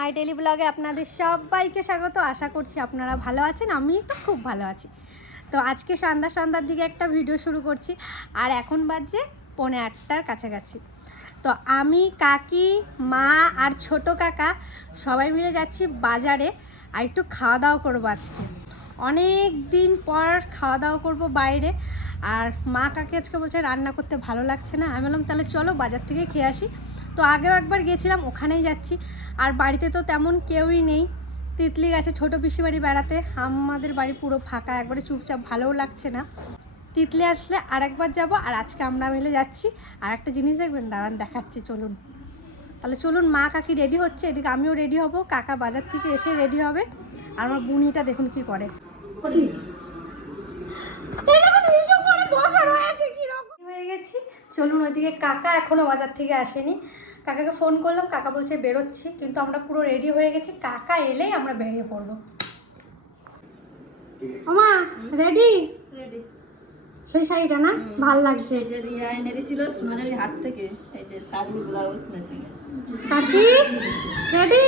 My daily ব্লগে আপনাদের সবাইকে স্বাগত। আশা করছি আপনারা ভালো আছেন, আমি তো খুব ভালো আছি। তো আজকে সন্ধ্যার দিকে একটা ভিডিও শুরু করছি, আর এখন বাজছে 8:45 কাছাকাছি। তো আমি, কাকি, মা আর ছোট কাকা সবাই মিলে যাচ্ছি বাজারে, আর একটু খাওয়া দাওয়া করবো। আজকে অনেক দিন পর খাওয়া দাওয়া করবো বাইরে। আর মা কাকি আজকে বলছে রান্না করতে ভালো লাগছে না। আমি বললাম তাহলে চলো বাজার থেকে খেয়ে আসি। তো আগেও একবার গেছিলাম, ওখানেই যাচ্ছি। আর বাড়িতে তো তেমন কেউই নেই, তিতলি গেছে ছোটো পিসি বাড়ি বেড়াতে। আমাদের বাড়ি পুরো ফাঁকা, একবারে চুপচাপ, ভালোও লাগছে না। তিতলি আসলে আর একবার যাবো। আর আজকে আমরা মিলে যাচ্ছি। আর একটা জিনিস দেখবেন, দাঁড়ান দেখাচ্ছি, চলুন। তাহলে চলুন, মা কাকি রেডি হচ্ছে, এদিকে আমিও রেডি হব, কাকা বাজার থেকে এসে রেডি হবে। আর আমার বুনিটা দেখুন কি করে। হয়ে গেছি, চলুন ওইদিকে। কাকা এখনো বাজার থেকে আসেনি, কাকাকে ফোন করলাম, কাকা বলছে বেরোচ্ছি, কিন্তু আমরা পুরো রেডি হয়ে গেছি। কাকা এলেই আমরা বেরিয়ে পড়বো। ওমা রেডি? রেডি। সেই শাড়িটা না ভাল লাগছে। এই যে রিয়া এনেছিল সুমনের হাট থেকে, এই যে শাড়ি ব্লাউজ ম্যাচিং। কাকি রেডি?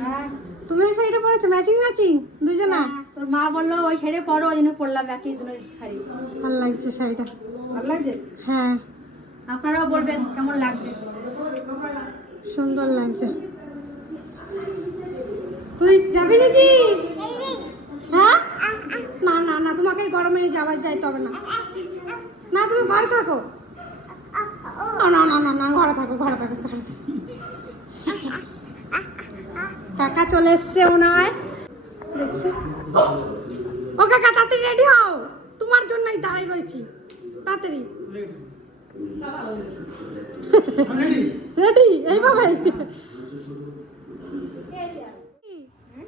হ্যাঁ। তুমি ওই শাড়িটা পরেছো ম্যাচিং দুজনা? তোর মা বললো ওই শাড়ি পরো, ওই জন্য পরলাম একই দুটো শাড়ি। ভাল লাগছে শাড়িটা। ভালো লাগছে? হ্যাঁ, আপনারাও বলবেন কেমন লাগছে। সুন্দর লাগছে। তুই যাবি নাকি? হ্যাঁ, না না না, তোমাকে এই গরমে যাইতে হবে না। না তুমি ঘরে থাকো। না না না না, ঘরে থাকো। কাকা চলে এসছে মনে হয়। দেখি। ও কাকা তাড়াতাড়ি রেডি হও, তোমার জন্যই দাঁড়াই রয়েছি, তাড়াতাড়ি রেডি। এইভাবে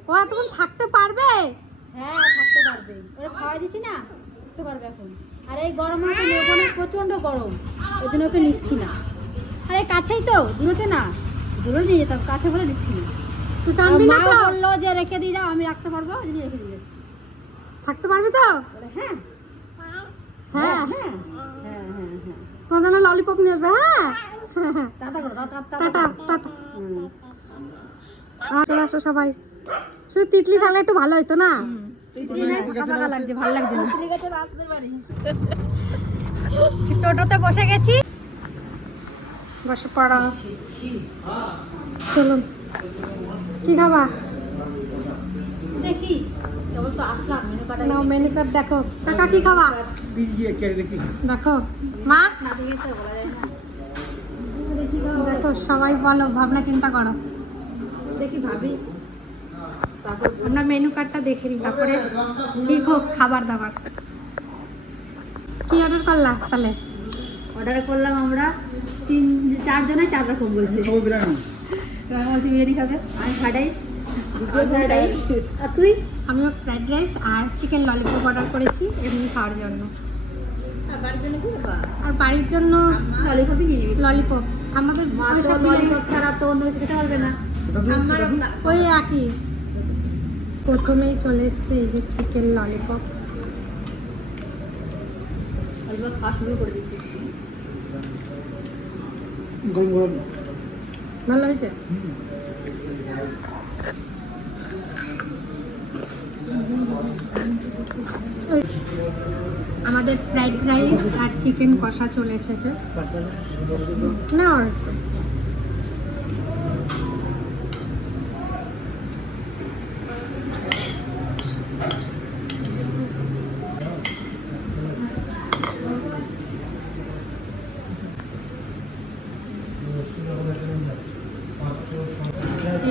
ও এতক্ষণ থাকতে পারবে? হ্যাঁ থাকতে পারবে, ওরা খাওয়াই দিচ্ছি না, থাকতে পারবে এখন। আর এই গরমে তো নেবো না, প্রচন্ড গরম, ওই জন্য ওকে নিচ্ছি না। আর এই কাছেই তো, দূরতে না, দূরে নিয়ে যেতাম, কাছে বলে নিচ্ছি না। তুই কামবি না তো? বললো যে রেখে দিয়ে যাও, আমি রাখতে পারবো, ওই জন্য রেখে দিয়ে যাচ্ছি। থাকতে পারবি তো? হ্যাঁ হ্যাঁ হ্যাঁ হ্যাঁ হ্যাঁ হ্যাঁ। তোমার জন্য ললিপপ নিয়ে আসবে। হ্যাঁ টাটা করো, টাটা টাটা। চলে আসো সবাই। শুধু তিতলি থাকলে একটু ভালো হতো না? লাগছে, ভালো লাগছে না। টোটোতে বসে গেছি, বসে পড়া। চলুন, কি খাবা? দেখি কেবল তো আসলাম, মেনু কার্ড নাও মেনু কার্ড দেখো। কাকা কি খাবা দেখো? মা না দেখে তো বলা যায় না। দেখো, সবাই বলো, ভাবনা চিন্তা করো। দেখি ভাবি, তারপর আমরা মেনু কার্ডটা দেখে নিই, তারপরে ঠিক হোক খাবার দাবার। কি অর্ডার করলা তাহলে? অর্ডার করলাম আমরা 4 জনে 4 রকম বলছে। রাঙা বলছে বিরিয়ানি খাবে, আমি ফ্রাইড রাইস, ফ্রাইড রাইস। আর তুই? আমিও ফ্রাইড রাইস আর চিকেন ললিপপ অর্ডার করেছি এমনি খাওয়ার জন্য। আর বাড়ির জন্য কি বাবা? আর বাড়ির জন্য ললিপপই কিনে নিবি। ললিপপ। আমাদের মা তো ওইসব ললিপপ ছাড়া তো অন্য কিছু খেতে পারবে না। আমার ওই একই। প্রথমেই চলে এসছে এই যে চিকেন ললিপপ। ললিপপ খাওয়া শুরু করে দিয়েছি। ভালো হয়েছে? আমাদের ফ্রাইড রাইস আর চিকেন কষা চলে এসেছে। না আর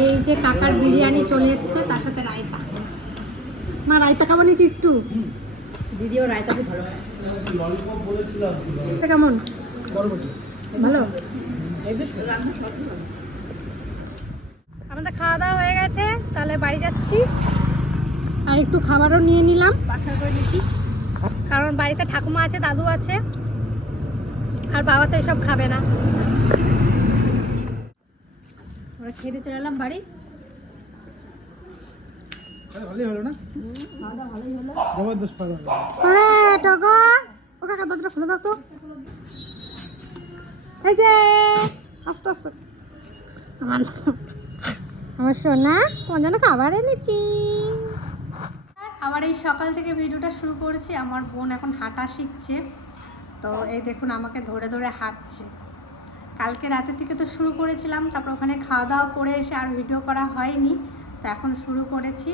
এই যে কাকার বিরিয়ানি চলে এসছে, তার সাথে রায়তা। মা রায়তা খাবো নাকি একটু? দিদিও রায়তাতে ভালো। এটা কেমন? ভালো। আমাদের খাওয়া দাওয়া হয়ে গেছে, তাহলে বাড়ি যাচ্ছি। আর একটু খাবারও নিয়ে নিলাম, পার্সেল করে দিচ্ছি, কারণ বাড়িতে ঠাকুমা আছে, দাদু আছে, আর বাবা তো এসব খাবে না। আমরা খেতে চলে এলাম বাড়ি। ভালোই হলো না? খাওয়া দাওয়া ভালোই হলো। জবরদস্ত হলো। আরে টগো, ও কাকা দরজাটা খুলে দাও তো। এই যে আস্তে আস্তে আমার আমার সোনা তোমার জন্য খাবার এনেছি। আবার এই সকাল থেকে ভিডিওটা শুরু করেছি। আমার বোন এখন হাঁটা শিখছে, তো এই দেখুন আমাকে ধরে ধরে হাঁটছে। কালকে রাতে থেকে তো শুরু করেছিলাম, তারপর ওখানে খাওয়া দাওয়া করে এসে আর ভিডিও করা হয়নি, তো এখন শুরু করেছি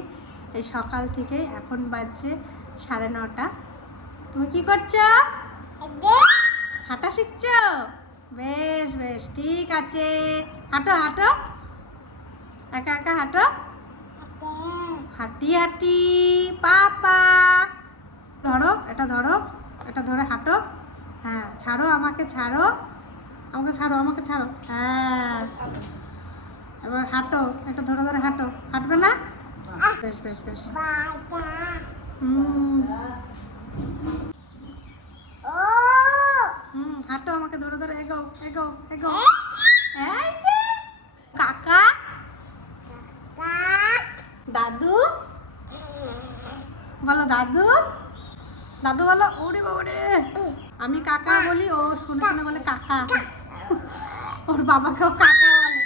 এই সকাল থেকে। এখন বাজছে 9:30। তুমি কি করছো? হাঁটা শিখছো? বেশ বেশ, ঠিক আছে, হাঁটো হাঁটো, একা একা হাঁটো, হাঁটি হাঁটি পাপা। ধরো এটা, ধরো এটা, ধরে হাঁটো। হ্যাঁ, ছাড়ো আমাকে, ছাড়ো আমাকে, ছাড়ো আমাকে, ছাড়ো। হ্যাঁ, এবার হাঁটো, এটা ধরে ধরে হাঁটো। হাঁটবে না? বেশ বেশ বেশ। হাঁটো আমাকে ধরে ধরে, এগো এগো এগো। এই যে কাকা, দাদু বলো, দাদু দাদু বলো। ওরে ওরে, আমি কাকা বলি, ও শুনে শুনে বলে কাকা। ওর বাবাকেও কাকা বলে।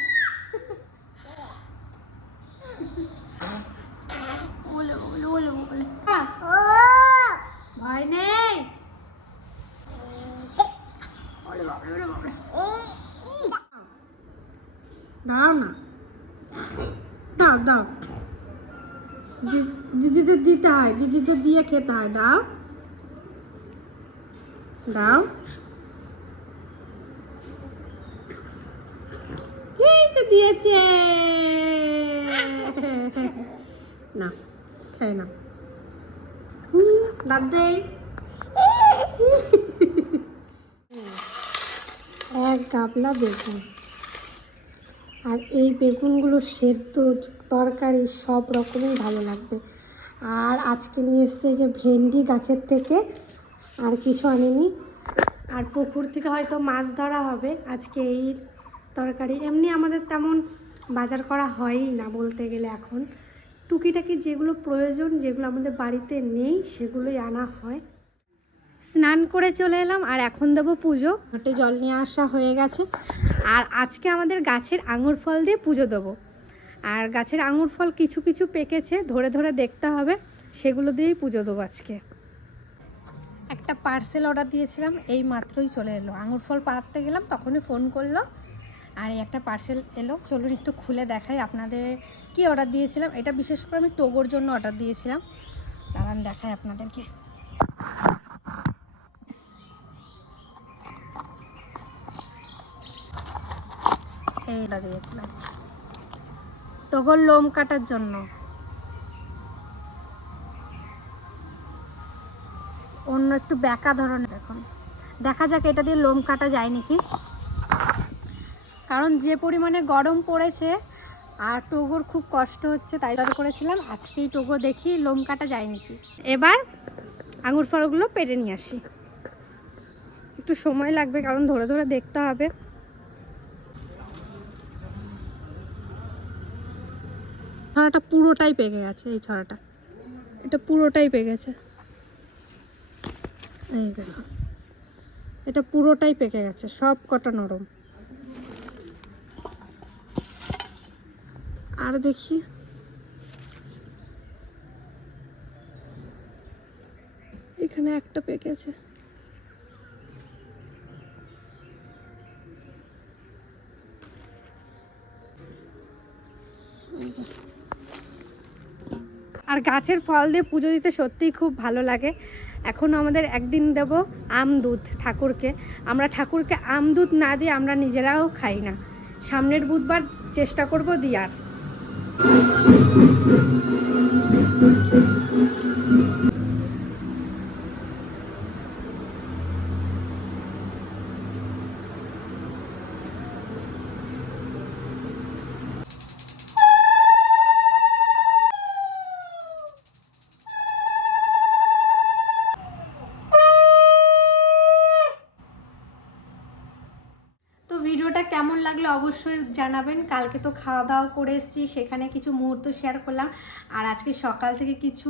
বলে বলে বলে বলে, ভয় নেই। ওরে বাবা, ওরে বাবা, দাও না, দাও দাও, দিদিদের দিতে হয়, দিদিদের দিয়ে খেতে হয়। দাও দাও, এই তো দিয়েছে। না, খাই না, দাঁত দেই। এক গাবলা বেগুন, আর এই বেগুনগুলো সেদ্ধ তরকারি সব রকমই ভালো লাগবে। আর আজকে নিয়ে এসছে যে ভেন্ডি গাছের থেকে, আর কিছু আনিনি। আর পুকুর থেকে হয়তো মাছ ধরা হবে আজকে এই তরকারি। এমনি আমাদের তেমন বাজার করা হয়ই না বলতে গেলে। এখন টুকিটাকি যেগুলো প্রয়োজন, যেগুলো আমাদের বাড়িতে নেই, সেগুলোই আনা হয়। স্নান করে চলে এলাম, আর এখন দেবো পুজো। ঘটে জল নিয়ে আসা হয়ে গেছে। আর আজকে আমাদের গাছের আঙুর ফল দিয়ে পুজো দেবো। আর গাছের আঙুর ফল কিছু কিছু পেকেছে, ধরে ধরে দেখতে হবে, সেগুলো দিয়েই পুজো দেবো আজকে। একটা পার্সেল অর্ডার দিয়েছিলাম, এই মাত্রই চলে এলো। আঙুর ফল পাড়তে গেলাম, তখনই ফোন করলো, আর এই একটা পার্সেল এলো। চলুন একটু খুলে দেখাই আপনাদের কি অর্ডার দিয়েছিলাম। এটা বিশেষ করে আমি টোগোর জন্য অর্ডার দিয়েছিলাম। দাঁড়ান দেখাই আপনাদেরকে। এইটা দিয়েছিলাম টোগোর লোম কাটার জন্য। অন্য একটু ব্যাকা ধরনের, দেখুন দেখা যাক এটা দিয়ে লোম কাটা যায় নাকি। কারণ যে পরিমাণে গরম পড়েছে আর টোগোর খুব কষ্ট হচ্ছে, তাই অর্ডার করেছিলাম। আজকেই টোগো দেখি লোম কাটা যায় নাকি। এবার আঙুর ফলগুলো পেড়ে নিয়ে আসি। একটু সময় লাগবে, কারণ ধরে ধরে দেখতে হবে। ছড়াটা পুরোটাই পেকে গেছে, এই ছড়াটা, এটা পুরোটাই পেকে গেছে। এই দেখো, এটা পুরোটাই পেকে গেছে, সব কটা নরম। আর দেখি, এখানে একটা পেকেছে। আর গাছের ফল দিয়ে পুজো দিতে সত্যিই খুব ভালো লাগে। এখন আমাদের একদিন দেব আম দুধ ঠাকুরকে। আমরা ঠাকুরকে আম দুধ না দিয়ে আমরা নিজেরাও খাই না। সামনের বুধবার চেষ্টা করব দিয়ার। ভিডিওটা কেমন লাগলো অবশ্যই জানাবেন। কালকে তো খাওয়া দাওয়া করে এসেছি, সেখানে কিছু মুহূর্ত শেয়ার করলাম, আর আজকে সকাল থেকে কিছু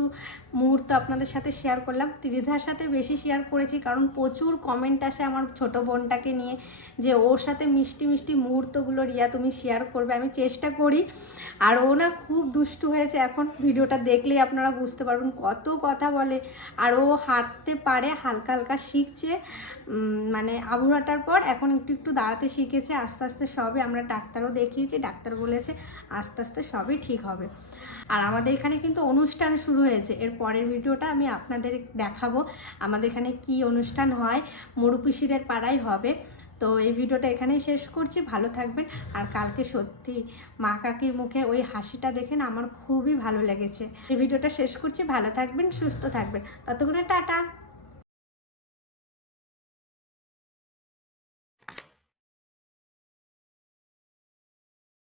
মুহূর্ত আপনাদের সাথে শেয়ার করলাম। ত্রিধার সাথে বেশি শেয়ার করেছি কারণ প্রচুর কমেন্ট আসে আমার ছোট বোনটাকে নিয়ে, যে ওর সাথে মিষ্টি মিষ্টি মুহূর্তগুলো রিয়া তুমি শেয়ার করবে। আমি চেষ্টা করি, আর ও না খুব দুষ্টু হয়েছে। এখন ভিডিওটা দেখলেই আপনারা বুঝতে পারবেন কত কথা বলে। আর ও হাঁটতে পারে, হালকা হালকা শিখছে, মানে আবুরাটার পর এখন একটু একটু দাঁড়াতে শিখেছে। আস্তে আস্তে সবই, আমরা ডাক্তারও দেখিয়েছি, ডাক্তার বলেছে আস্তে আস্তে সবই ঠিক হবে। আর আমাদের এখানে কিন্তু অনুষ্ঠান শুরু হয়েছে, এর পরের ভিডিওটা আমি আপনাদের দেখাবো আমাদের এখানে কি অনুষ্ঠান হয়। মরুপিসিদের পাড়ায় হবে। তো এই ভিডিওটা এখানেই শেষ করছি, ভালো থাকবেন। আর কালকে সত্যি মা কাকির মুখে ওই হাসিটা দেখে না আমার খুবই ভালো লেগেছে। এই ভিডিওটা শেষ করছি, ভালো থাকবেন, সুস্থ থাকবেন, ততক্ষণে টাটা।